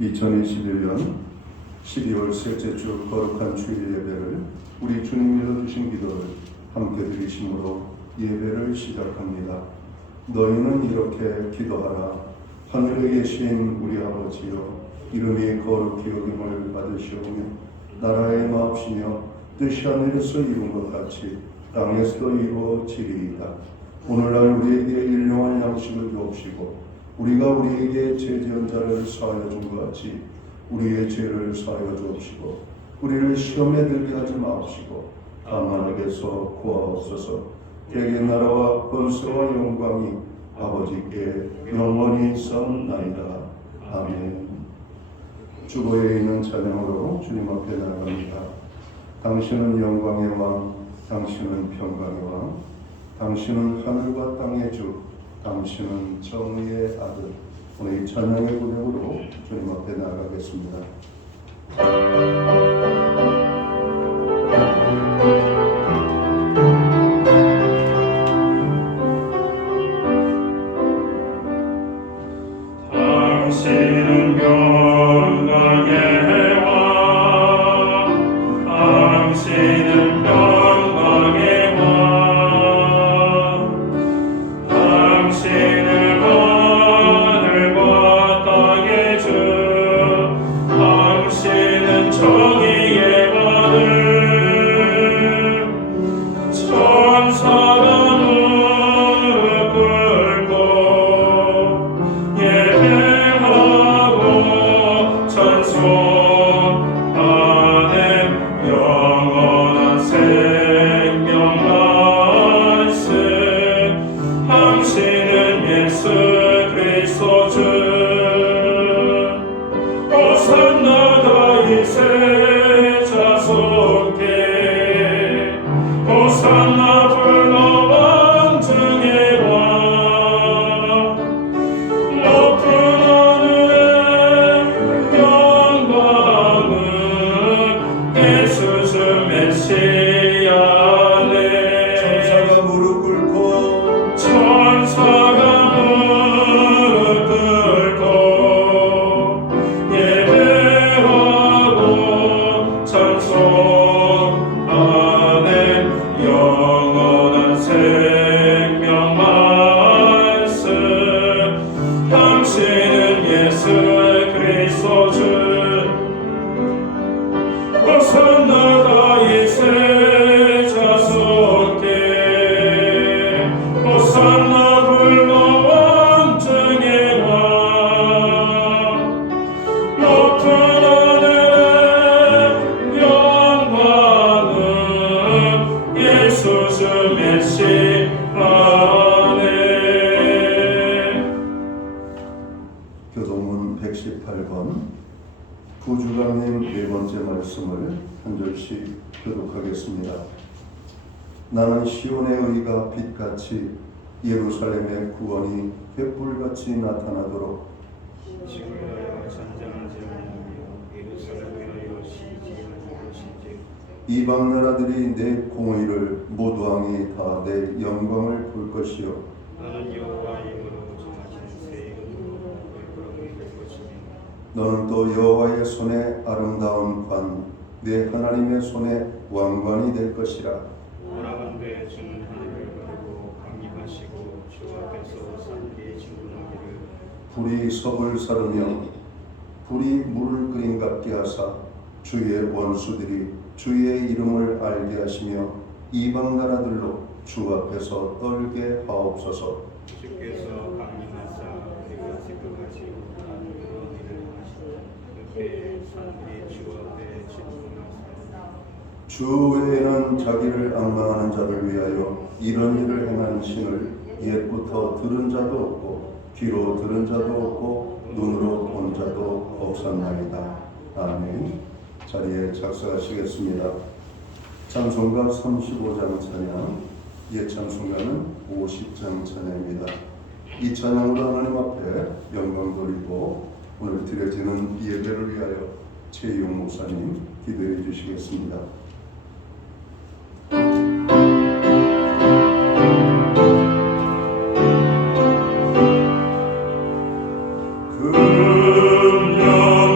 2021년 12월 셋째 주 거룩한 주일 예배를 우리 주님께서 주신 기도를 함께 드리심으로 예배를 시작합니다. 너희는 이렇게 기도하라. 하늘에 계신 우리 아버지여, 이름이 거룩히 여김을 받으시오며 나라의 마옵시며 뜻이 하늘에서 이룬 것 같이 땅에서도 이루어지리이다. 오늘날 우리에게 일용할 양식을 주옵시고 우리가 우리에게 죄지은 자를 사하여 준 것 같이 우리의 죄를 사하여 주옵시고 우리를 시험에 들게 하지 마옵시고 다만 에게서 구하옵소서. 대개 나라와 권세와 영광이 아버지께 영원히 있사옵나이다. 아멘. 주보에 있는 찬양으로 주님 앞에 나아갑니다. 당신은 영광의 왕, 당신은 평강의 왕, 당신은 하늘과 땅의 주, 당신은 정의의 아들. 오늘 이 찬양의 고백으로 주님 앞에 나아가겠습니다. 당신은 평강의 왕, 당신은 평강의 왕, 당신은 하늘과 땅의 주, 당신은 정의의 아들. 천사가 무릎 꿇고 예배하고 찬송하는 영원한 생명 말씀. 당신은 예수 그리스도 주. 호산나 다윗의 자손께, 호산나 불러 왕 중의 왕. 높은 하늘의 영광은 예수 주 메시아네. 천사가 무릎 꿇고 천사가 무릎 꿇고 예배하고 찬송하는 영원한 생명 말씀. 당신은 예수 그리스도 주. 호산나 다윗의 자손께, 호산나 불러 왕 중의 왕. 높은 하늘의 영광은 예수 주 메시아네. 교동문 118번 부주강님 네 번째 말씀을 한 절씩 교독하겠습니다. 나는 시온의 의가 빛같이 예루살렘의 구원이 횃불같이 나타나도록 지구를 위하여 전쟁을 제하며 예루살렘을 위하여 시지하는 것인지. 이방 나라들이 내 공의를 모두왕이 다 내 영광을 볼 것이요 나는 여호와 이름으로 정하신 새 이름으로 영광이 될 것이며. 너는 또 여호와의 손에 아름다운 관, 내 하나님의 손에 왕관이 될 것이라. 오라건대 주는 하늘을 가르고 강림하시고 주 앞에서 산기에 진군하기를. 불이 섭을 사르며 불이 물을 끓인 같게 하사 주의 원수들이 주의 이름을 알게 하시며 이방 나라들로 주 앞에서 떨게 하옵소서. 주께서 강림하사 그가 새벽같이 하늘로 일을 하시고 그때에 산들이 주 앞에 진군하사. 주 외에는 자기를 앙망하는 자를 위하여 이런 일을 행한 신을 옛부터 들은 자도 없고 귀로 들은 자도 없고 눈으로 본 자도 없었나이다. 아멘. 자리에 착석하시겠습니다. 찬송가 35장 찬양, 예찬송가는 50장 찬양입니다. 이 찬양으로 하나님 앞에 영광 돌리고 오늘 드려지는 예배를 위하여 최용 목사님 기도해 주시겠습니다. 금령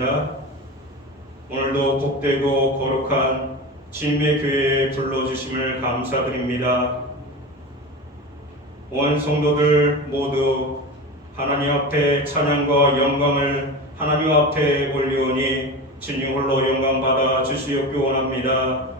기도드립니다. 오늘도 복되고 거룩한 주님의 교회에 불러주심을 감사드립니다. 온 성도들 모두 하나님 앞에 찬양과 영광을 하나님 앞에 올리오니 주님 홀로 영광 받아 주시옵기 원합니다.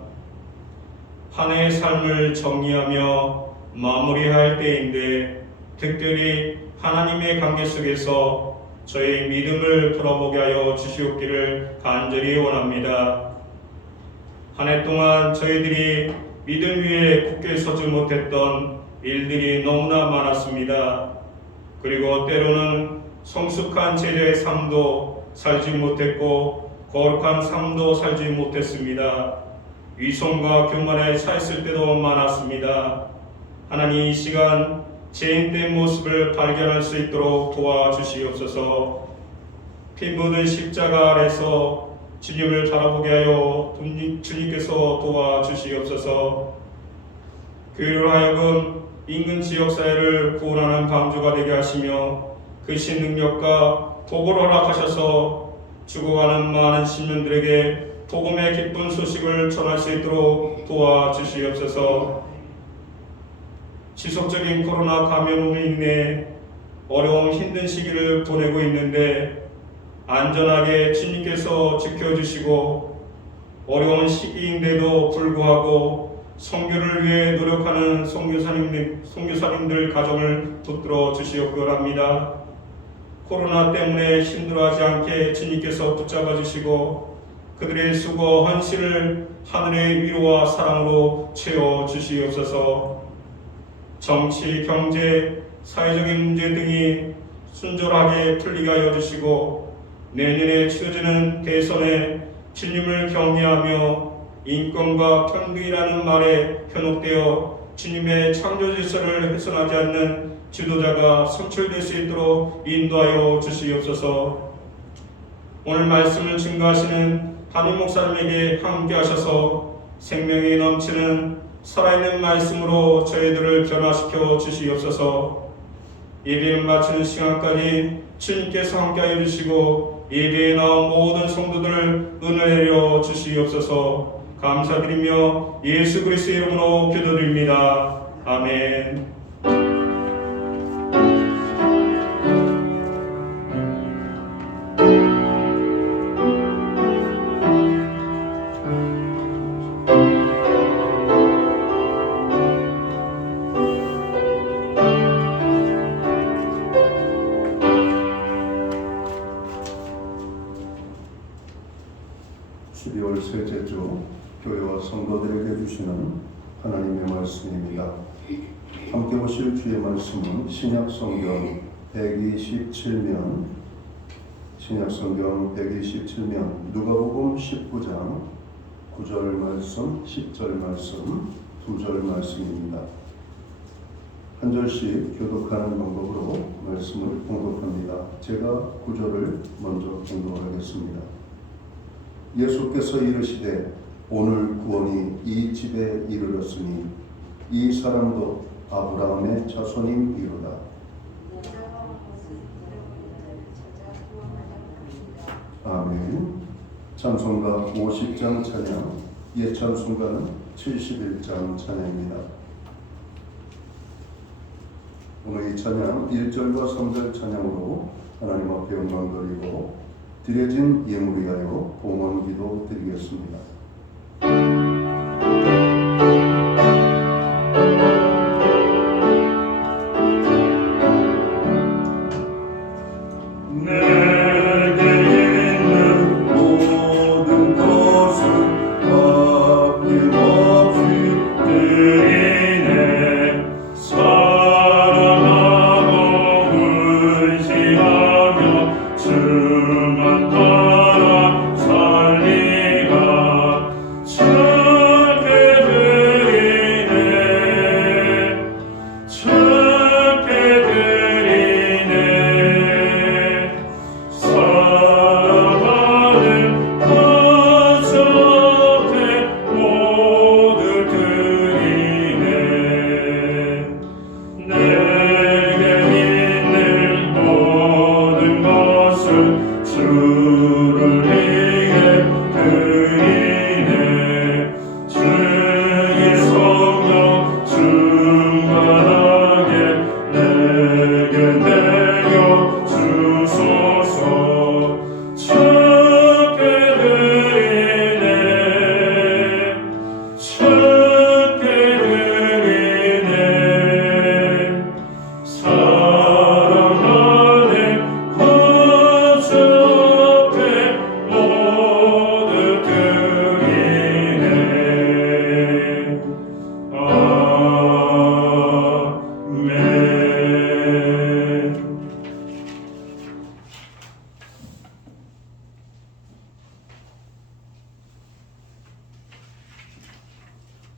한 해의 삶을 정리하며 마무리할 때인데 특별히 하나님의 관계 속에서 저희 믿음을 돌아보게 하여 주시옵기를 간절히 원합니다. 한 해 동안 저희들이 믿음 위에 굳게 서지 못했던 일들이 너무나 많았습니다. 그리고 때로는 성숙한 제자의 삶도 살지 못했고 거룩한 삶도 살지 못했습니다. 위선과 교만에 차있을 때도 많았습니다. 하나님 이 시간 죄인된 모습을 발견할 수 있도록 도와주시옵소서. 피 묻은 십자가 아래서 주님을 바라보게 하여 주님께서 도와주시옵소서. 교회로 하여금 인근 지역사회를 구원하는 방주가 되게 하시며 그 신능력과 복을 허락하셔서 죽어가는 많은 시민들에게 복음의 기쁜 소식을 전할 수 있도록 도와주시옵소서. 지속적인 코로나 감염으로 인해 어려운 힘든 시기를 보내고 있는데 안전하게 주님께서 지켜주시고 어려운 시기인데도 불구하고 선교를 위해 노력하는 선교사님들 가정을 붙들어 주시옵기 바랍니다. 코로나 때문에 힘들어하지 않게 주님께서 붙잡아 주시고 그들의 수고 헌신을 하늘의 위로와 사랑으로 채워 주시옵소서. 정치, 경제, 사회적인 문제 등이 순조롭게 풀리게 하여 주시고 내년에 치러지는 대선에 주님을 경외하며 인권과 평등이라는 말에 현혹되어 주님의 창조 질서를 훼손하지 않는 지도자가 선출될 수 있도록 인도하여 주시옵소서. 오늘 말씀을 증거하시는 담임 목사님에게 함께 하셔서 생명이 넘치는 살아있는 말씀으로 저희들을 변화시켜 주시옵소서. 예배를 마치는 시간까지 주님께서 함께하여 주시고 예배에 나온 모든 성도들을 은혜하여 주시옵소서. 감사드리며 예수 그리스도의 이름으로 기도드립니다. 아멘. 셋째 주 교회와 성도들에게 주시는 하나님의 말씀입니다. 함께 보실 주의 말씀은 신약성경 127면 누가복음 19장 9절 말씀, 10절 말씀, 2절 말씀입니다. 한 절씩 교독하는 방법으로 말씀을 공독합니다. 제가 9절을 먼저 공독하겠습니다. 예수께서 이르시되 오늘 구원이 이 집에 이르렀으니 이 사람도 아브라함의 자손임이로다. 아멘. 찬송가 50장 찬양, 예찬송가는 71장 찬양입니다. 오늘 이 찬양 1절과 3절 찬양으로 하나님 앞에 영광 돌리고 드려진 예물 위하여 봉헌 기도 드리겠습니다. 주만 따라 살리라.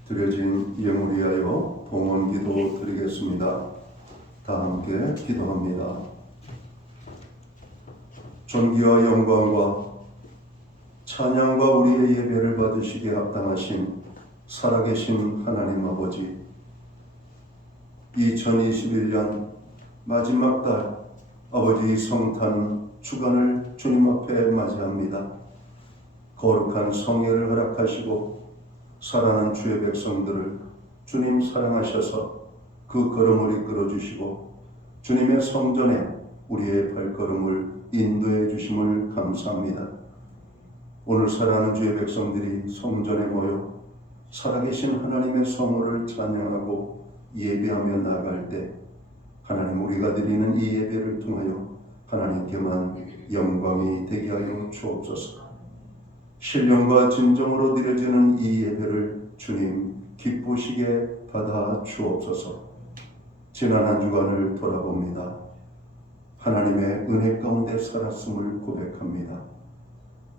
드려진 예물 위하여 봉헌기도 드리겠습니다. 다 함께 기도합니다. 존귀와 영광과 찬양과 우리의 예배를 받으시기에 합당하신 살아계신 하나님 아버지, 2021년 마지막 달 아버지 성탄 주간을 주님 앞에 맞이합니다. 거룩한 성회를 허락하시고 사랑하는 주의 백성들을 주님 사랑하셔서 그 걸음을 이끌어 주시고 주님의 성전에 우리의 발걸음을 인도해 주심을 감사합니다. 오늘 사랑하는 주의 백성들이 성전에 모여 살아계신 하나님의 성호를 찬양하고 예배하며 나아갈 때 하나님, 우리가 드리는 이 예배를 통하여 하나님께만 영광이 되게 하여 주옵소서. 신령과 진정으로 드려지는 이 예배를 주님 기쁘시게 받아 주옵소서. 지난 한 주간을 돌아봅니다. 하나님의 은혜 가운데 살았음을 고백합니다.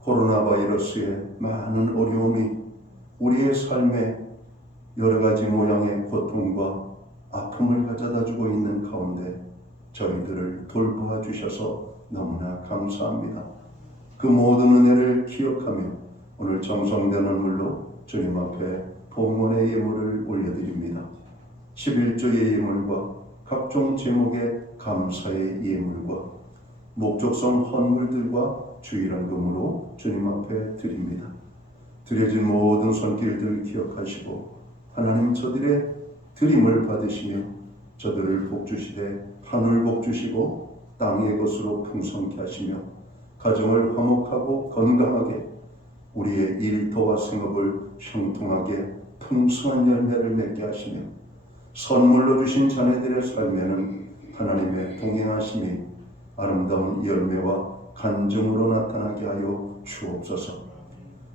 코로나 바이러스의 많은 어려움이 우리의 삶에 여러 가지 모양의 고통과 아픔을 가져다 주고 있는 가운데 저희들을 돌보아 주셔서 너무나 감사합니다. 그 모든 은혜를 기억하며 오늘 정성된 헌물로 주님 앞에 봉헌의 예물을 올려드립니다. 11조의 예물과 각종 제목의 감사의 예물과 목적성 헌물들과 주일한 금으로 주님 앞에 드립니다. 드려진 모든 손길들 기억하시고 하나님, 저들의 드림을 받으시며 저들을 복주시되 하늘 복주시고 땅의 것으로 풍성케 하시며 가정을 화목하고 건강하게, 우리의 일터와 생업을 형통하게 풍성한 열매를 맺게 하시며 선물로 주신 자녀들의 삶에는 하나님의 동행하심이 아름다운 열매와 간증으로 나타나게 하여 주옵소서.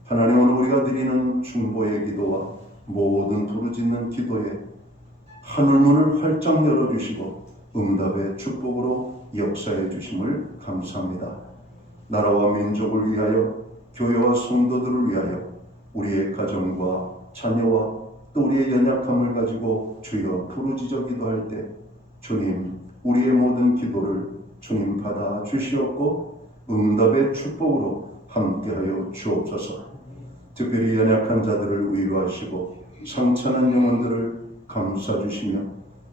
하나님, 오늘 우리가 드리는 중보의 기도와 모든 부르짖는 기도에 하늘문을 활짝 열어주시고 응답의 축복으로 역사해 주심을 감사합니다. 나라와 민족을 위하여, 교회와 성도들을 위하여, 우리의 가정과 자녀와 또 우리의 연약함을 가지고 주여 부르짖어 기도할 때 주님, 우리의 모든 기도를 주님 받아 주시옵고 응답의 축복으로 함께하여 주옵소서. 특별히 연약한 자들을 위로하시고 상처난 영혼들을 감싸주시며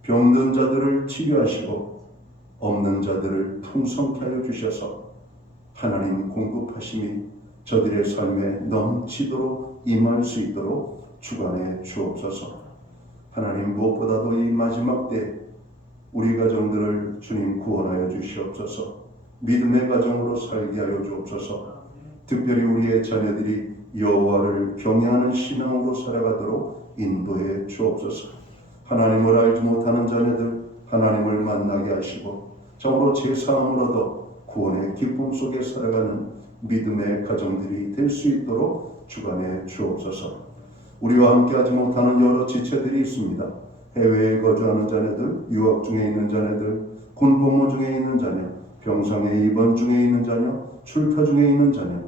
병든 자들을 치료하시고 없는 자들을 풍성케 하여 주셔서 하나님 공급하심이 저들의 삶에 넘치도록 임할 수 있도록 주관해 주옵소서. 하나님, 무엇보다도 이 마지막 때 우리 가정들을 주님 구원하여 주시옵소서. 믿음의 가정으로 살게 하여 주옵소서. 특별히 우리의 자녀들이 여호와를 경외하는 신앙으로 살아가도록 인도해 주옵소서. 하나님을 알지 못하는 자녀들 하나님을 만나게 하시고 정으로 제사함을 얻어 구원의 기쁨 속에 살아가는 믿음의 가정들이 될 수 있도록 주관해 주옵소서. 우리와 함께하지 못하는 여러 지체들이 있습니다. 해외에 거주하는 자녀들, 유학 중에 있는 자녀들, 군복무 중에 있는 자녀, 병상에 입원 중에 있는 자녀, 출타 중에 있는 자녀,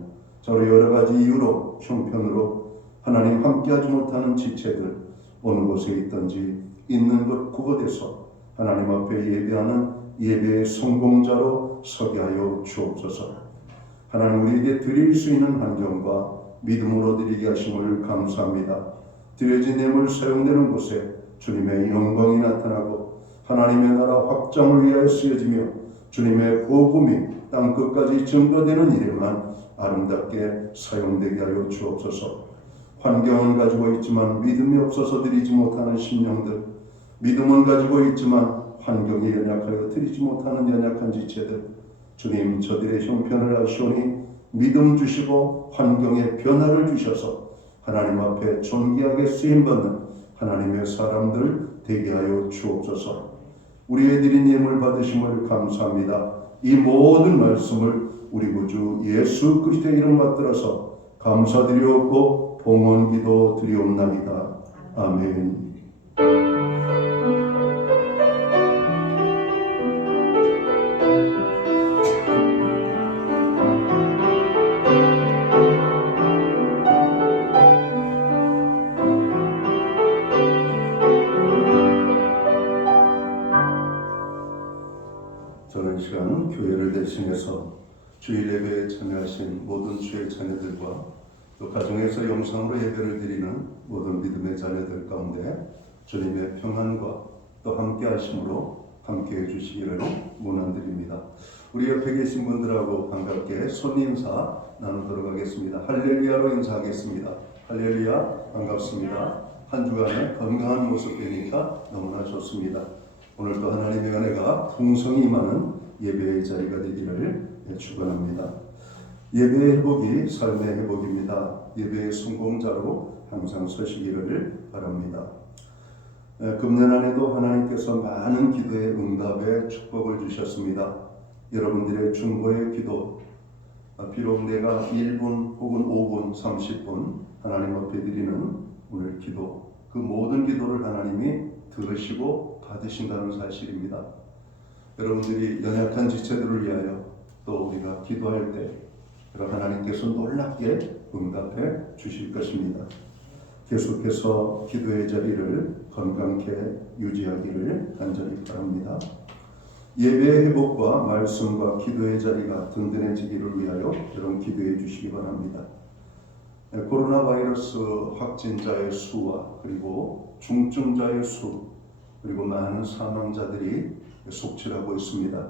저로 여러 가지 이유로 형편으로 하나님 함께하지 못하는 지체들, 어느 곳에 있든지 있는 것 그곳에서 하나님 앞에 예배하는 예배의 성공자로 서게 하여 주옵소서. 하나님, 우리에게 드릴 수 있는 환경과 믿음으로 드리게 하심을 감사합니다. 드려진 예물 사용되는 곳에 주님의 영광이 나타나고 하나님의 나라 확장을 위하여 쓰여지며 주님의 복음이 땅끝까지 증거되는 일에만 아름답게 사용되게 하여 주옵소서. 환경은 가지고 있지만 믿음이 없어서 드리지 못하는 심령들, 믿음은 가지고 있지만 환경이 연약하여 드리지 못하는 연약한 지체들, 주님, 저들의 형편을 아시오니 믿음 주시고 환경에 변화를 주셔서 하나님 앞에 존귀하게 쓰임받는 하나님의 사람들 되게 하여 주옵소서. 우리의 드린 예물 받으심을 감사합니다. 이 모든 말씀을 우리 구주 예수 그리스도의 이름 받들어서 감사드리옵고 봉헌기도 드리옵나이다. 아멘. 대신해서 주일 예배에 참여하신 모든 주의 자녀들과 또 가정에서 영상으로 예배를 드리는 모든 믿음의 자녀들 가운데 주님의 평안과 또 함께 하심으로 함께 해주시기를 문안드립니다. 우리 옆에 계신 분들하고 반갑게 손 인사 나누도록 하겠습니다. 할렐루야로 인사하겠습니다. 할렐루야, 반갑습니다. 한 주간의 건강한 모습 뵈니까 너무나 좋습니다. 오늘도 하나님의 은혜가 풍성히 임하는 예배의 자리가 되기를 축원합니다. 예배의 회복이 삶의 회복입니다. 예배의 성공자로 항상 서시기를 바랍니다. 금년 안에도 하나님께서 많은 기도의 응답에 축복을 주셨습니다. 여러분들의 중보의 기도, 비록 내가 1분 혹은 5분, 30분 하나님 앞에 드리는 오늘 기도, 그 모든 기도를 하나님이 들으시고 받으신다는 사실입니다. 여러분들이 연약한 지체들을 위하여 또 우리가 기도할 때 하나님께서 놀랍게 응답해 주실 것입니다. 계속해서 기도의 자리를 건강케 유지하기를 간절히 바랍니다. 예배의 회복과 말씀과 기도의 자리가 든든해지기를 위하여 여러분 기도해 주시기 바랍니다. 코로나 바이러스 확진자의 수와 그리고 중증자의 수 그리고 많은 사망자들이 속출하고 있습니다.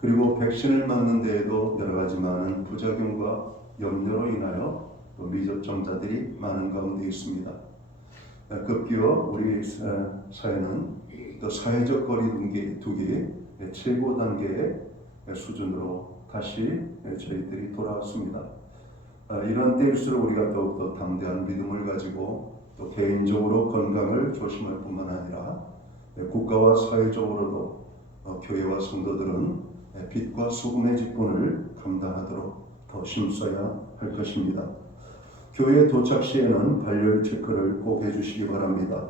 그리고 백신을 맞는 데에도 여러 가지 많은 부작용과 염려로 인하여 또 미접종자들이 많은 가운데 있습니다. 급기어 우리 사회는 또 사회적 거리두기 최고 단계의 수준으로 다시 저희들이 돌아왔습니다. 이런 때일수록 우리가 더욱더 담대한 믿음을 가지고 또 개인적으로 건강을 조심할 뿐만 아니라 국가와 사회적으로도 교회와 성도들은 빛과 소금의 직분을 감당하도록 더 힘써야 할 것입니다. 교회에 도착 시에는 발열 체크를 꼭 해주시기 바랍니다.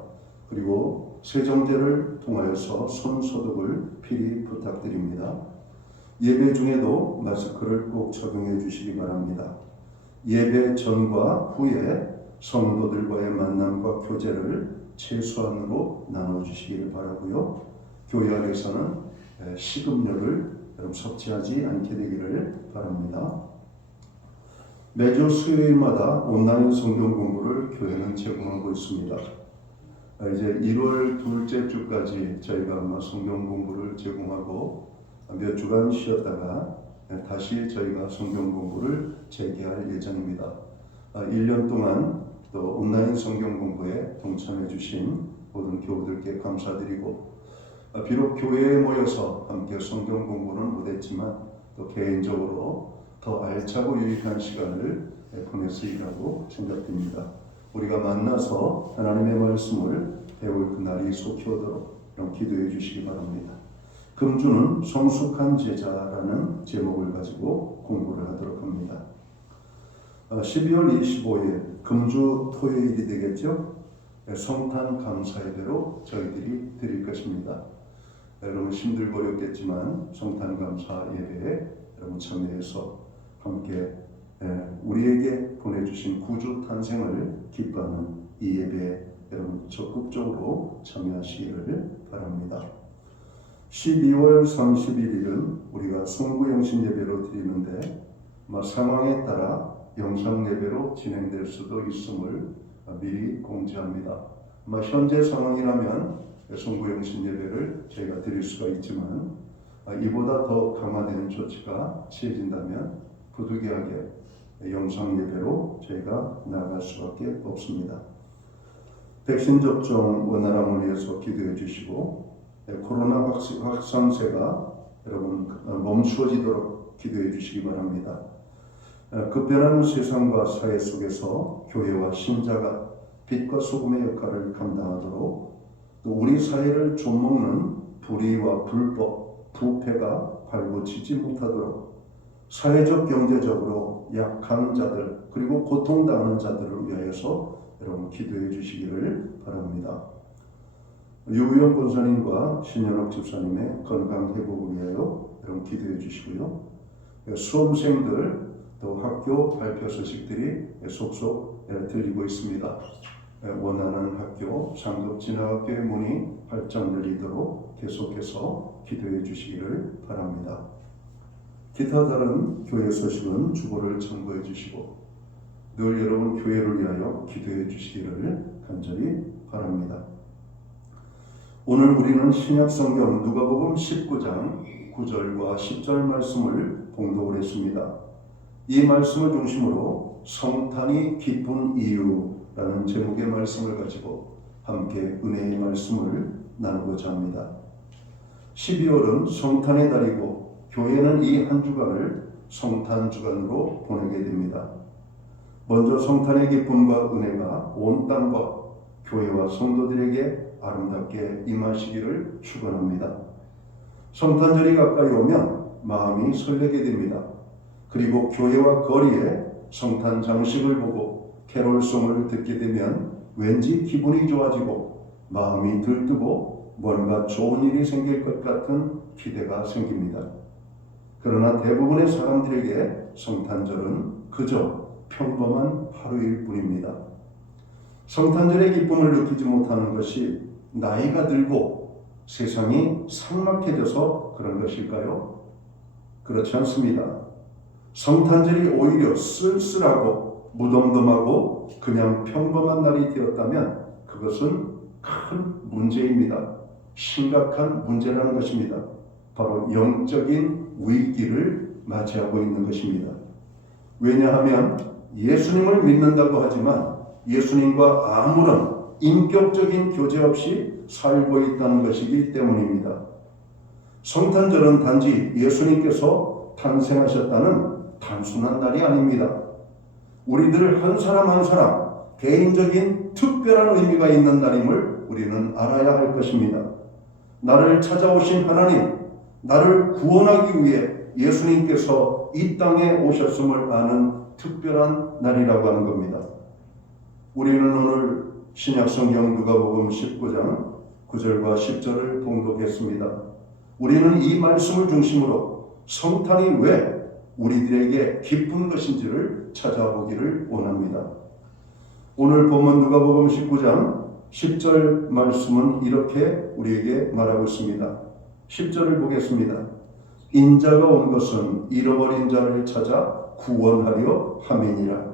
그리고 세정제를 통하여서 손 소독을 필히 부탁드립니다. 예배 중에도 마스크를 꼭 착용해 주시기 바랍니다. 예배 전과 후에 성도들과의 만남과 교제를 최소한으로 나눠주시길 바라고요. 교회 안에서는 식음료를 섭취하지 않게 되기를 바랍니다. 매주 수요일마다 온라인 성경 공부를 교회는 제공하고 있습니다. 이제 1월 둘째 주까지 저희가 아마 성경 공부를 제공하고 몇 주간 쉬었다가 다시 저희가 성경 공부를 재개할 예정입니다. 1년 동안 또 온라인 성경 공부에 동참해 주신 모든 교우들께 감사드리고 비록 교회에 모여서 함께 성경 공부는 못했지만 또 개인적으로 더 알차고 유익한 시간을 보냈으리라고 생각됩니다. 우리가 만나서 하나님의 말씀을 배울 그날이 속히 오도록 기도해 주시기 바랍니다. 금주는 성숙한 제자라는 제목을 가지고 공부를 하도록 합니다. 12월 25일 금주 토요일이 되겠죠? 성탄 감사 예배로 저희들이 드릴 것입니다. 여러분 힘들고 어렵겠지만 성탄 감사 예배에 여러분 참여해서 함께 우리에게 보내주신 구주 탄생을 기뻐하는 이 예배에 여러분 적극적으로 참여하시기를 바랍니다. 12월 31일은 우리가 송구영신 예배로 드리는데 상황에 따라 영상 예배로 진행될 수도 있음을 미리 공지합니다. 현재 상황이라면 송구영신 예배를 저희가 드릴 수가 있지만 이보다 더 강화되는 조치가 취해진다면 부득이하게 영상 예배로 저희가 나아갈 수밖에 없습니다. 백신 접종 원활함을 위해서 기도해 주시고 코로나 확산세가 여러분 멈추어지도록 기도해 주시기 바랍니다. 급변하는 세상과 사회 속에서 교회와 신자가 빛과 소금의 역할을 감당하도록 또 우리 사회를 좀먹는 불의와 불법, 부패가 발붙이지 못하도록 사회적 경제적으로 약한 자들 그리고 고통당하는 자들을 위하여서 여러분 기도해 주시기를 바랍니다. 유우영 권사님과 신현옥 집사님의 건강 회복을 위하여 여러분 기도해 주시고요. 수험생들 또 학교 발표 소식들이 속속 들리고 있습니다. 원하는 학교, 상급 진학학교의 문이 활짝 열리도록 계속해서 기도해 주시기를 바랍니다. 기타 다른 교회 소식은 주보를 참고해 주시고 늘 여러분 교회를 위하여 기도해 주시기를 간절히 바랍니다. 오늘 우리는 신약성경 누가복음 19장 9절과 10절 말씀을 봉독을 했습니다. 이 말씀을 중심으로 성탄이 기쁜 이유라는 제목의 말씀을 가지고 함께 은혜의 말씀을 나누고자 합니다. 12월은 성탄의 달이고 교회는 이 한 주간을 성탄 주간으로 보내게 됩니다. 먼저 성탄의 기쁨과 은혜가 온 땅과 교회와 성도들에게 아름답게 임하시기를 축원합니다. 성탄절이 가까이 오면 마음이 설레게 됩니다. 그리고 교회와 거리에 성탄 장식을 보고 캐롤송을 듣게 되면 왠지 기분이 좋아지고 마음이 들뜨고 뭔가 좋은 일이 생길 것 같은 기대가 생깁니다. 그러나 대부분의 사람들에게 성탄절은 그저 평범한 하루일 뿐입니다. 성탄절의 기쁨을 느끼지 못하는 것이 나이가 들고 세상이 삭막해져서 그런 것일까요? 그렇지 않습니다. 성탄절이 오히려 쓸쓸하고 무덤덤하고 그냥 평범한 날이 되었다면 그것은 큰 문제입니다. 심각한 문제라는 것입니다. 바로 영적인 위기를 맞이하고 있는 것입니다. 왜냐하면 예수님을 믿는다고 하지만 예수님과 아무런 인격적인 교제 없이 살고 있다는 것이기 때문입니다. 성탄절은 단지 예수님께서 탄생하셨다는 단순한 날이 아닙니다. 우리들 한 사람 한 사람 개인적인 특별한 의미가 있는 날임을 우리는 알아야 할 것입니다. 나를 찾아오신 하나님, 나를 구원하기 위해 예수님께서 이 땅에 오셨음을 아는 특별한 날이라고 하는 겁니다. 우리는 오늘 신약성경 누가복음 19장 9절과 10절을 봉독했습니다. 우리는 이 말씀을 중심으로 성탄이 왜 우리들에게 기쁜 것인지를 찾아보기를 원합니다. 오늘 본문 누가복음 19장 10절 말씀은 이렇게 우리에게 말하고 있습니다. 10절을 보겠습니다. 인자가 온 것은 잃어버린 자를 찾아 구원하려 함이니라.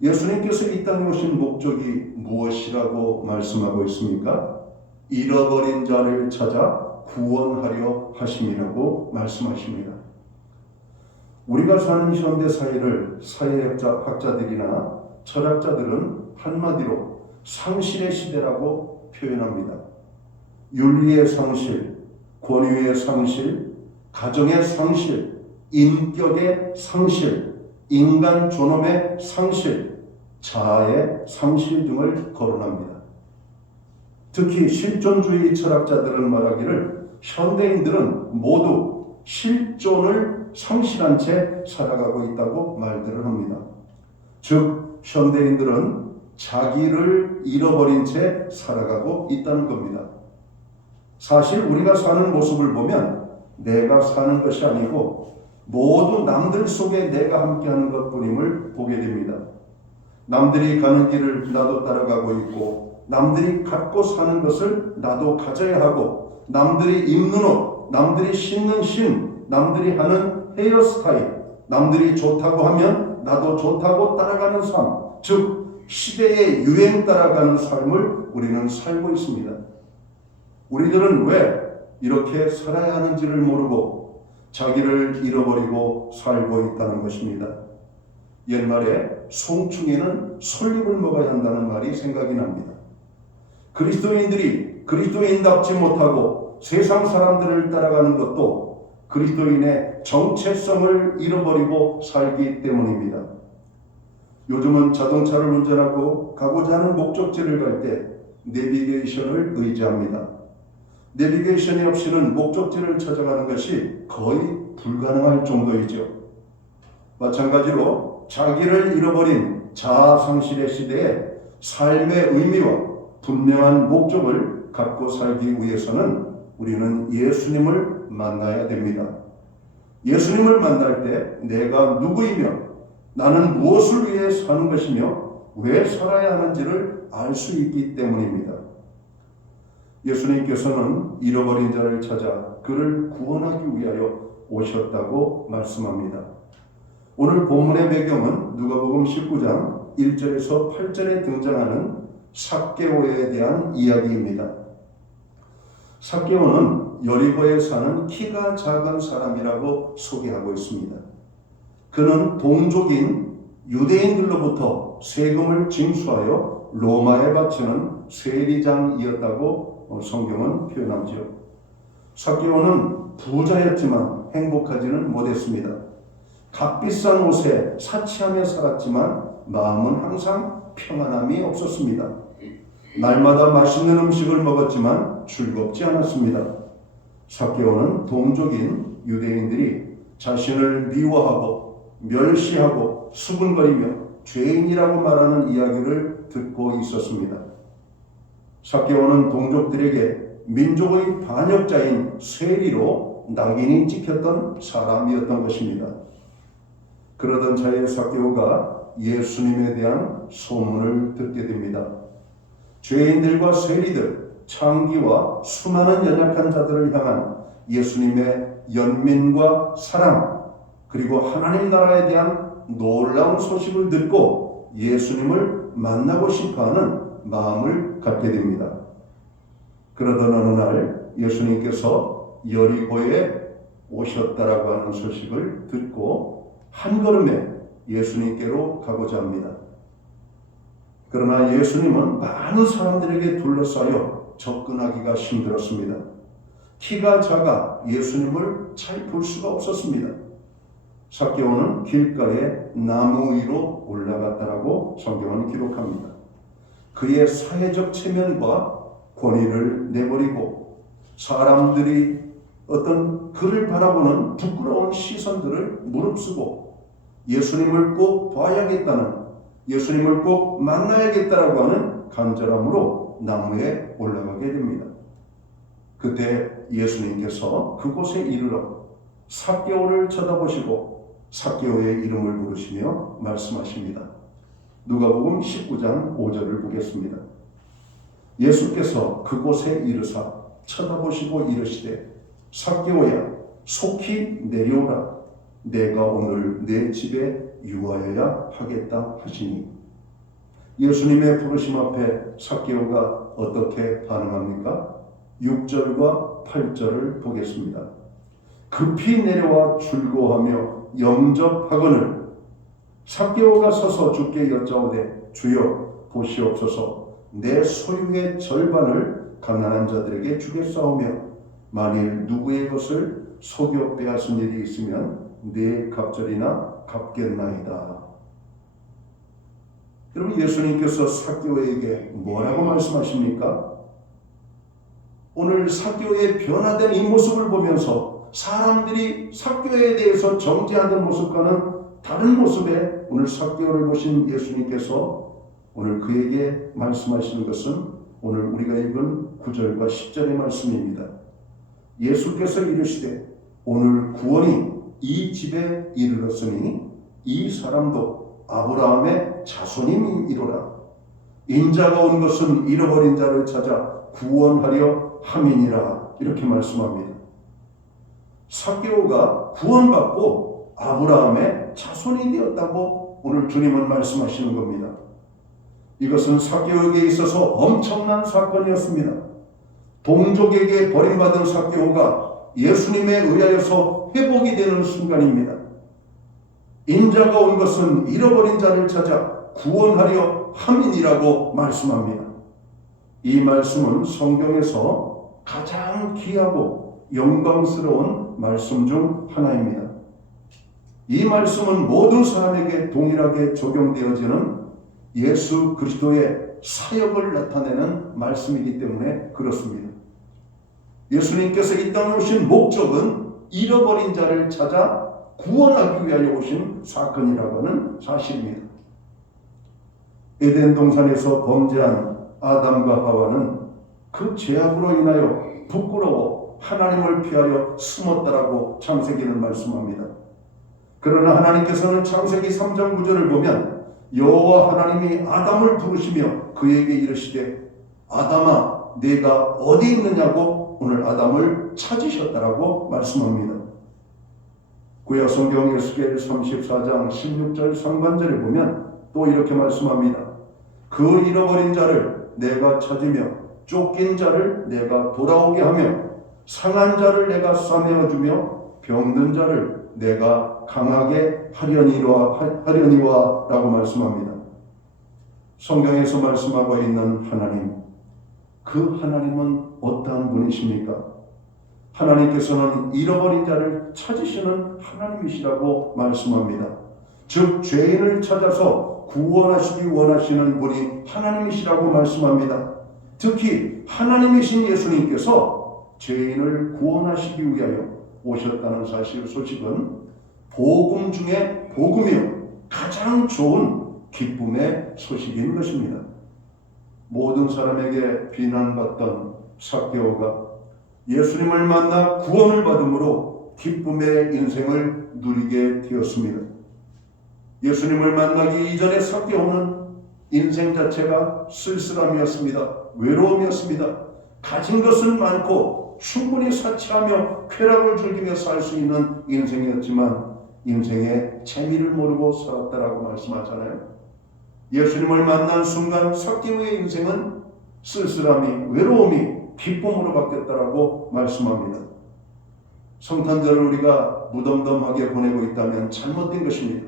예수님께서 이 땅에 오신 목적이 무엇이라고 말씀하고 있습니까? 잃어버린 자를 찾아 구원하려 하심이라고 말씀하십니다. 우리가 사는 현대 사회를 사회학자들이나 철학자들은 한마디로 상실의 시대라고 표현합니다. 윤리의 상실, 권위의 상실, 가정의 상실, 인격의 상실, 인간 존엄의 상실, 자아의 상실 등을 거론합니다. 특히 실존주의 철학자들은 말하기를 현대인들은 모두 실존을 상실한 채 살아가고 있다고 말들을 합니다. 즉 현대인들은 자기를 잃어버린 채 살아가고 있다는 겁니다. 사실 우리가 사는 모습을 보면 내가 사는 것이 아니고 모두 남들 속에 내가 함께하는 것뿐임을 보게 됩니다. 남들이 가는 길을 나도 따라가고 있고 남들이 갖고 사는 것을 나도 가져야 하고 남들이 입는 옷, 남들이 신는 신, 남들이 하는 헤어스타일, 남들이 좋다고 하면 나도 좋다고 따라가는 삶, 즉 시대의 유행 따라가는 삶을 우리는 살고 있습니다. 우리들은 왜 이렇게 살아야 하는지를 모르고 자기를 잃어버리고 살고 있다는 것입니다. 옛말에 송충이는 솔잎을 먹어야 한다는 말이 생각이 납니다. 그리스도인들이 그리스도인답지 못하고 세상 사람들을 따라가는 것도 그리스도인의 정체성을 잃어버리고 살기 때문입니다. 요즘은 자동차를 운전하고 가고자 하는 목적지를 갈 때 내비게이션을 의지합니다. 내비게이션이 없이는 목적지를 찾아가는 것이 거의 불가능할 정도이죠. 마찬가지로 자기를 잃어버린 자아상실의 시대에 삶의 의미와 분명한 목적을 갖고 살기 위해서는 우리는 예수님을 만나야 됩니다. 예수님을 만날 때 내가 누구이며 나는 무엇을 위해 사는 것이며 왜 살아야 하는지를 알 수 있기 때문입니다. 예수님께서는 잃어버린 자를 찾아 그를 구원하기 위하여 오셨다고 말씀합니다. 오늘 본문의 배경은 누가복음 19장 1절에서 8절에 등장하는 삭개오에 대한 이야기입니다. 삭개오는 여리고에 사는 키가 작은 사람이라고 소개하고 있습니다. 그는 동족인 유대인들로부터 세금을 징수하여 로마에 바치는 세리장이었다고 성경은 표현하죠. 삭개오는 부자였지만 행복하지는 못했습니다. 값비싼 옷에 사치하며 살았지만 마음은 항상 평안함이 없었습니다. 날마다 맛있는 음식을 먹었지만 즐겁지 않았습니다. 삭개오는 동족인 유대인들이 자신을 미워하고 멸시하고 수군거리며 죄인이라고 말하는 이야기를 듣고 있었습니다. 삭개오는 동족들에게 민족의 반역자인 세리로 낙인이 찍혔던 사람이었던 것입니다. 그러던 차에 삭개오가 예수님에 대한 소문을 듣게 됩니다. 죄인들과 세리들, 창기와 수많은 연약한 자들을 향한 예수님의 연민과 사랑, 그리고 하나님 나라에 대한 놀라운 소식을 듣고 예수님을 만나고 싶어하는 마음을 갖게 됩니다. 그러던 어느 날 예수님께서 여리고에 오셨다라고 하는 소식을 듣고 한 걸음에 예수님께로 가고자 합니다. 그러나 예수님은 많은 사람들에게 둘러싸여 접근하기가 힘들었습니다. 키가 작아 예수님을 잘 볼 수가 없었습니다. 삭개오는 길가에 나무 위로 올라갔다라고 성경은 기록합니다. 그의 사회적 체면과 권위를 내버리고 사람들이 어떤 그를 바라보는 부끄러운 시선들을 무릅쓰고 예수님을 꼭 봐야겠다는, 예수님을 꼭 만나야겠다라고 하는 간절함으로 나무에 올라가게 됩니다. 그때 예수님께서 그곳에 이르러 삭개오를 쳐다보시고 삭개오의 이름을 부르시며 말씀하십니다. 누가복음 19장 5절을 보겠습니다. 예수께서 그곳에 이르사 쳐다보시고 이르시되 삭개오야 속히 내려오라. 내가 오늘 내 집에 유하여야 하겠다 하시니, 예수님의 부르심 앞에 삭개오가 어떻게 반응합니까? 6절과 8절을 보겠습니다. 급히 내려와 출고하며 영접하거늘 삭개오가 서서 주께 여짜오되 주여 보시옵소서, 내 소유의 절반을 가난한 자들에게 주겠사오며 만일 누구의 것을 속여 빼앗은 일이 있으면 네 갑절이나 갚겠나이다. 여러분, 예수님께서 삭개오에게 뭐라고 말씀하십니까? 오늘 삭개오의 변화된 이 모습을 보면서 사람들이 삭개오에 대해서 정죄하던 모습과는 다른 모습에 오늘 삭개오를 보신 예수님께서 오늘 그에게 말씀하시는 것은 오늘 우리가 읽은 9절과 10절의 말씀입니다. 예수께서 이르시되 오늘 구원이 이 집에 이르렀으니 이 사람도 아브라함의 자손임이로라. 인자가 온 것은 잃어버린 자를 찾아 구원하려 함이니라. 이렇게 말씀합니다. 삭개오가 구원받고 아브라함의 자손이 되었다고 오늘 주님은 말씀하시는 겁니다. 이것은 삭개오에게 있어서 엄청난 사건이었습니다. 동족에게 버림받은 삭개오가 예수님에 의하여서 회복이 되는 순간입니다. 인자가 온 것은 잃어버린 자를 찾아 구원하려 함이니라고 말씀합니다. 이 말씀은 성경에서 가장 귀하고 영광스러운 말씀 중 하나입니다. 이 말씀은 모든 사람에게 동일하게 적용되어지는 예수 그리스도의 사역을 나타내는 말씀이기 때문에 그렇습니다. 예수님께서 이 땅에 오신 목적은 잃어버린 자를 찾아 구원하기 위하여 오신 사건이라고 하는 사실입니다. 에덴 동산에서 범죄한 아담과 하와는 그 죄악으로 인하여 부끄러워 하나님을 피하여 숨었다라고 창세기는 말씀합니다. 그러나 하나님께서는 창세기 3장 9절을 보면 여호와 하나님이 아담을 부르시며 그에게 이르시되 아담아 네가 어디 있느냐고 오늘 아담을 찾으셨다라고 말씀합니다. 구약 성경 에스겔 34장 16절 상반절에 보면 또 이렇게 말씀합니다. 그 잃어버린 자를 내가 찾으며 쫓긴 자를 내가 돌아오게 하며 상한 자를 내가 싸매어 주며 병든 자를 내가 강하게 하려니와 라고 말씀합니다. 성경에서 말씀하고 있는 하나님, 그 하나님은 어떠한 분이십니까? 하나님께서는 잃어버린 자를 찾으시는 하나님이시라고 말씀합니다. 즉 죄인을 찾아서 구원하시기 원하시는 분이 하나님이시라고 말씀합니다. 특히 하나님이신 예수님께서 죄인을 구원하시기 위하여 오셨다는 사실 소식은 복음 중에 복음이요 가장 좋은 기쁨의 소식인 것입니다. 모든 사람에게 비난받던 삭개오가 예수님을 만나 구원을 받음으로 기쁨의 인생을 누리게 되었습니다. 예수님을 만나기 이전에 삭개오는 인생 자체가 쓸쓸함이었습니다. 외로움이었습니다. 가진 것은 많고 충분히 사치하며 쾌락을 즐기며 살 수 있는 인생이었지만 인생의 재미를 모르고 살았다라고 말씀하잖아요. 예수님을 만난 순간 삭개오의 인생은 쓸쓸함이, 외로움이 기쁨으로 바뀌었다라고 말씀합니다. 성탄절을 우리가 무덤덤하게 보내고 있다면 잘못된 것입니다.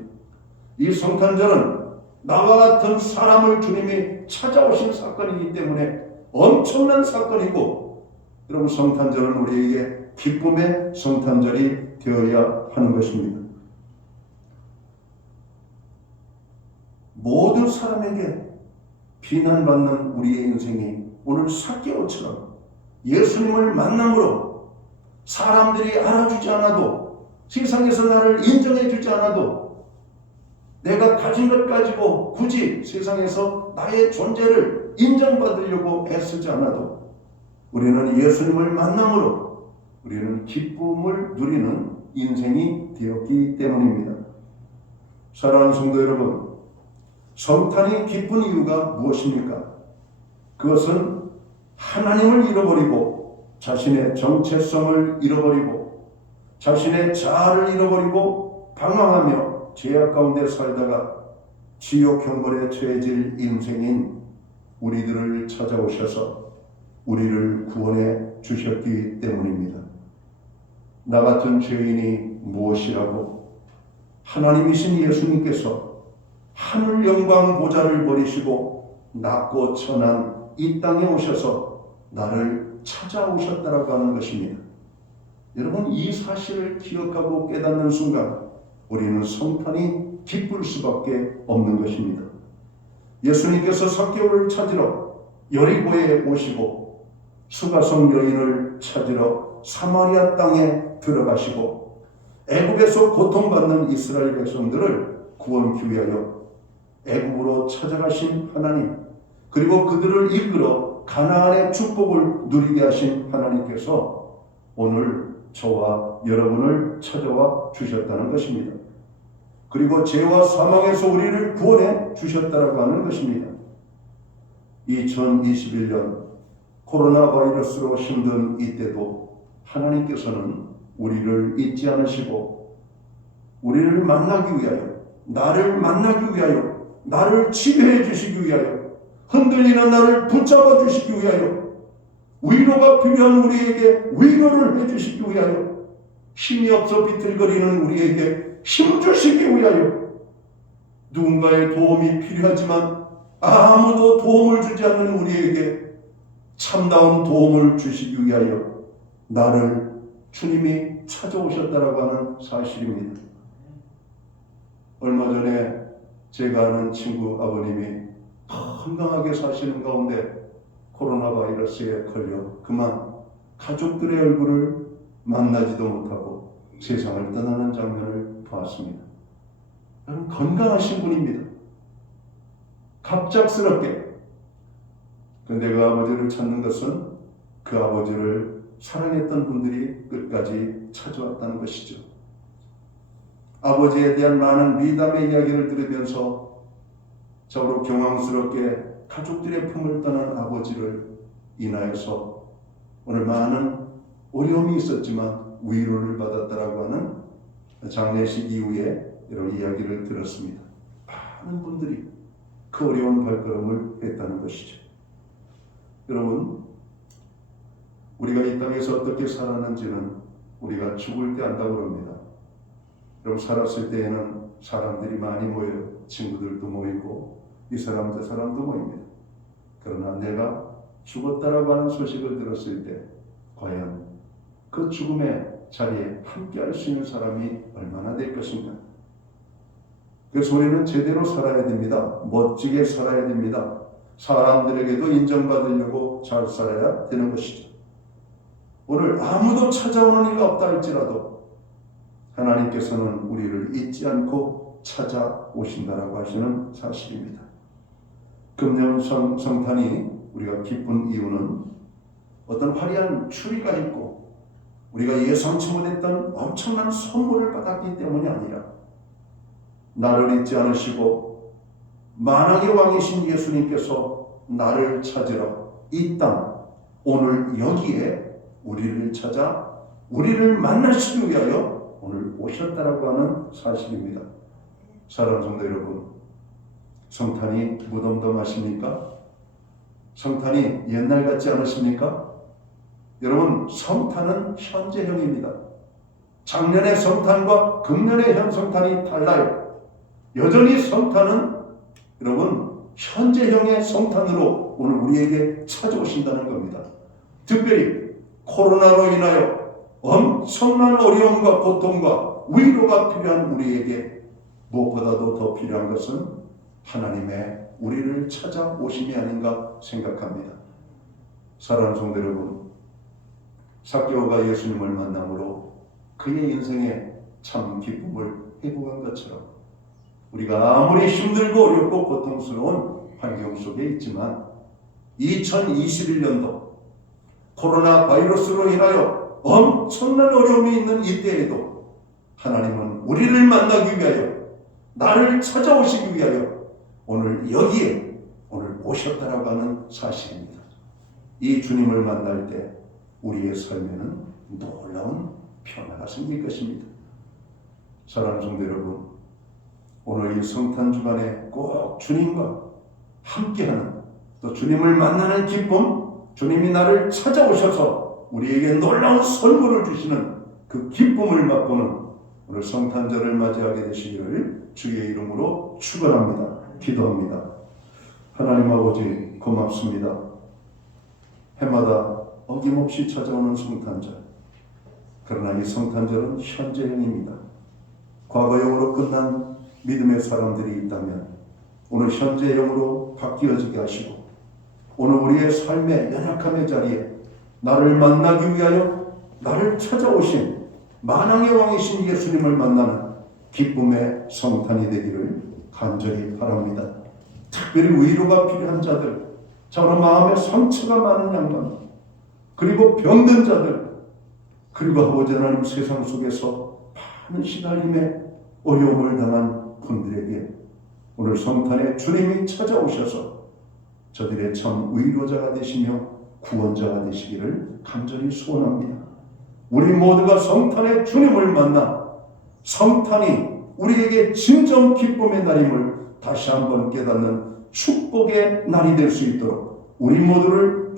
이 성탄절은 나와 같은 사람을 주님이 찾아오신 사건이기 때문에 엄청난 사건이고, 여러분 성탄절은 우리에게 기쁨의 성탄절이 되어야 하는 것입니다. 모든 사람에게 비난받는 우리의 인생이 오늘 삭개오처럼 예수님을 만남으로 사람들이 알아주지 않아도, 세상에서 나를 인정해주지 않아도, 내가 가진 것 가지고 굳이 세상에서 나의 존재를 인정받으려고 애쓰지 않아도 우리는 예수님을 만남으로 우리는 기쁨을 누리는 인생이 되었기 때문입니다. 사랑하는 성도 여러분, 성탄이 기쁜 이유가 무엇입니까? 그것은 하나님을 잃어버리고 자신의 정체성을 잃어버리고 자신의 자아를 잃어버리고 방황하며 죄악 가운데 살다가 지옥 형벌에 처해질 인생인 우리들을 찾아오셔서 우리를 구원해 주셨기 때문입니다. 나 같은 죄인이 무엇이라고 하나님이신 예수님께서 하늘 영광 보좌를 버리시고 낮고 천한 이 땅에 오셔서 나를 찾아오셨다라고 하는 것입니다. 여러분, 이 사실을 기억하고 깨닫는 순간 우리는 성탄이 기쁠 수밖에 없는 것입니다. 예수님께서 삭개오를 찾으러 여리고에 오시고 수가성 여인을 찾으러 사마리아 땅에 들어가시고 애굽에서 고통받는 이스라엘 백성들을 구원하기 위하여 애굽으로 찾아가신 하나님, 그리고 그들을 이끌어 가나안의 축복을 누리게 하신 하나님께서 오늘 저와 여러분을 찾아와 주셨다는 것입니다. 그리고 죄와 사망에서 우리를 구원해 주셨다고 하는 것입니다. 2021년 코로나 바이러스로 힘든 이때도 하나님께서는 우리를 잊지 않으시고 우리를 만나기 위하여, 나를 만나기 위하여, 나를 치료해 주시기 위하여, 흔들리는 나를 붙잡아 주시기 위하여, 위로가 필요한 우리에게 위로를 해 주시기 위하여, 힘이 없어 비틀거리는 우리에게 힘 주시기 위하여, 누군가의 도움이 필요하지만 아무도 도움을 주지 않는 우리에게 참다운 도움을 주시기 위하여 나를 주님이 찾아오셨다라고 하는 사실입니다. 얼마 전에 제가 아는 친구 아버님이 건강하게 사시는 가운데 코로나 바이러스에 걸려 그만 가족들의 얼굴을 만나지도 못하고 세상을 떠나는 장면을 보았습니다. 여러분, 건강하신 분입니다. 갑작스럽게. 근데 그 아버지를 찾는 것은 그 아버지를 사랑했던 분들이 끝까지 찾아왔다는 것이죠. 아버지에 대한 많은 미담의 이야기를 들으면서 저로 경황스럽게 가족들의 품을 떠난 아버지를 인하여서 오늘 많은 어려움이 있었지만 위로를 받았다라고 하는 장례식 이후에 여러분 이야기를 들었습니다. 많은 분들이 그 어려운 발걸음을 했다는 것이죠. 여러분, 우리가 이 땅에서 어떻게 살았는지는 우리가 죽을 때 안다고 합니다. 여러분, 살았을 때에는 사람들이 많이 모여요. 친구들도 모이고 이 사람 저 사람도 모입니다. 그러나 내가 죽었다라고 하는 소식을 들었을 때 과연 그 죽음의 자리에 함께 할 수 있는 사람이 얼마나 될 것인가. 그래서 우리는 제대로 살아야 됩니다. 멋지게 살아야 됩니다. 사람들에게도 인정받으려고 잘 살아야 되는 것이죠. 오늘 아무도 찾아오는 이가 없다 할지라도 하나님께서는 우리를 잊지 않고 찾아오신다라고 하시는 사실입니다. 금년 성탄이 우리가 기쁜 이유는 어떤 화려한 추리가 있고 우리가 예상치 못했던 엄청난 선물을 받았기 때문이 아니라 나를 잊지 않으시고 만왕의 왕이신 예수님께서 나를 찾으러 이 땅 오늘 여기에 우리를 찾아 우리를 만나시기 위하여 오늘 오셨다라고 하는 사실입니다. 사랑하는 성도 여러분, 성탄이 무덤덤하십니까? 성탄이 옛날 같지 않으십니까? 여러분, 성탄은 현재형입니다. 작년의 성탄과 금년의 현 성탄이 달라요. 여전히 성탄은 여러분 현재형의 성탄으로 오늘 우리에게 찾아오신다는 겁니다. 특별히 코로나로 인하여 엄청난 어려움과 고통과 위로가 필요한 우리에게 무엇보다도 더 필요한 것은 하나님의 우리를 찾아오심이 아닌가 생각합니다. 사랑하는 성도 여러분, 삭개오가 예수님을 만남으로 그의 인생에 참 기쁨을 회복한 것처럼 우리가 아무리 힘들고 어렵고 고통스러운 환경 속에 있지만 2021년도 코로나 바이러스로 인하여 엄청난 어려움이 있는 이때에도 하나님은 우리를 만나기 위하여 나를 찾아오시기 위하여 오늘 여기에 오늘 오셨다라고 하는 사실입니다. 이 주님을 만날 때 우리의 삶에는 놀라운 변화가 생길 것입니다. 사랑하는 성도 여러분, 오늘 이 성탄 주간에 꼭 주님과 함께하는 또 주님을 만나는 기쁨, 주님이 나를 찾아오셔서 우리에게 놀라운 선물을 주시는 그 기쁨을 맛보는 오늘 성탄절을 맞이하게 되시기를 주의 이름으로 축원합니다. 기도합니다. 하나님 아버지 고맙습니다. 해마다 어김없이 찾아오는 성탄절. 그러나 이 성탄절은 현재형입니다. 과거형으로 끝난 믿음의 사람들이 있다면 오늘 현재형으로 바뀌어지게 하시고 오늘 우리의 삶의 연약함의 자리에 나를 만나기 위하여 나를 찾아오신 만왕의 왕이신 예수님을 만나는 기쁨의 성탄이 되기를 간절히 바랍니다. 특별히 위로가 필요한 자들, 저런 마음에 상처가 많은 양반, 그리고 병든 자들, 그리고 아버지 하나님 세상 속에서 많은 시달림에 어려움을 당한 분들에게 오늘 성탄에 주님이 찾아오셔서 저들의 참 위로자가 되시며 구원자가 되시기를 간절히 소원합니다. 우리 모두가 성탄에 주님을 만나 성탄이 우리에게 진정 기쁨의 날임을 다시 한번 깨닫는 축복의 날이 될 수 있도록 우리 모두를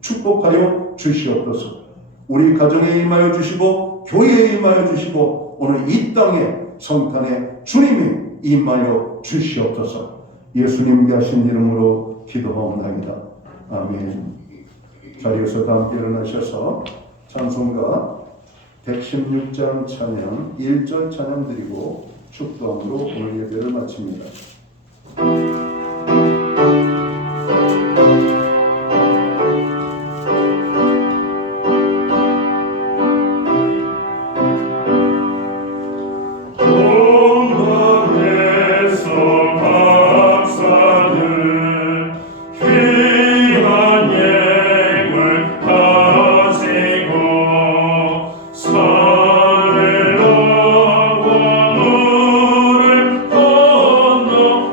축복하여 주시옵소서. 우리 가정에 임하여 주시고 교회에 임하여 주시고 오늘 이 땅에 성탄에 주님이 임하여 주시옵소서. 예수님께 하신 이름으로 기도하옵나이다. 아멘. 자리에서 다 함께 일어나셔서 찬송가 116장 찬양 1절 찬양 드리고 축도함으로 오늘 예배를 마칩니다.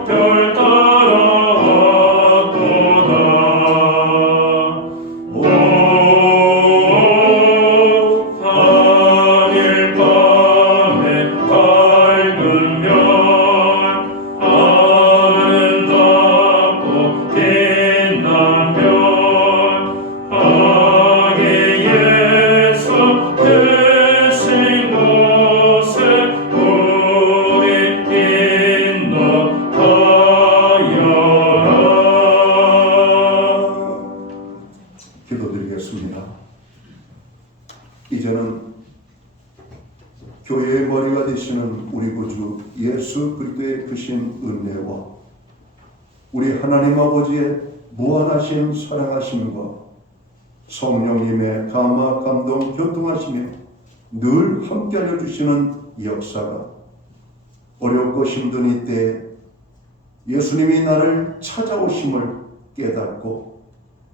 별 따라 이제는 교회의 머리가 되시는 우리 구주 예수 그리스도의 크신 은혜와 우리 하나님 아버지의 무한하신 사랑하심과 성령님의 감화 감동 교통하심에 늘 함께하여 주시는 역사가 어렵고 힘든 이때 예수님이 나를 찾아오심을 깨닫고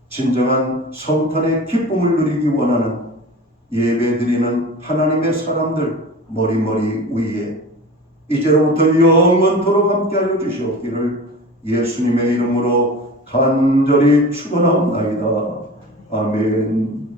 진정한 성탄의 기쁨을 누리기 원하는 예배드리는 하나님의 사람들 머리머리 위에 이제로부터 영원토록 함께하여 주시옵기를 예수님의 이름으로 간절히 축원하옵나이다. 아멘.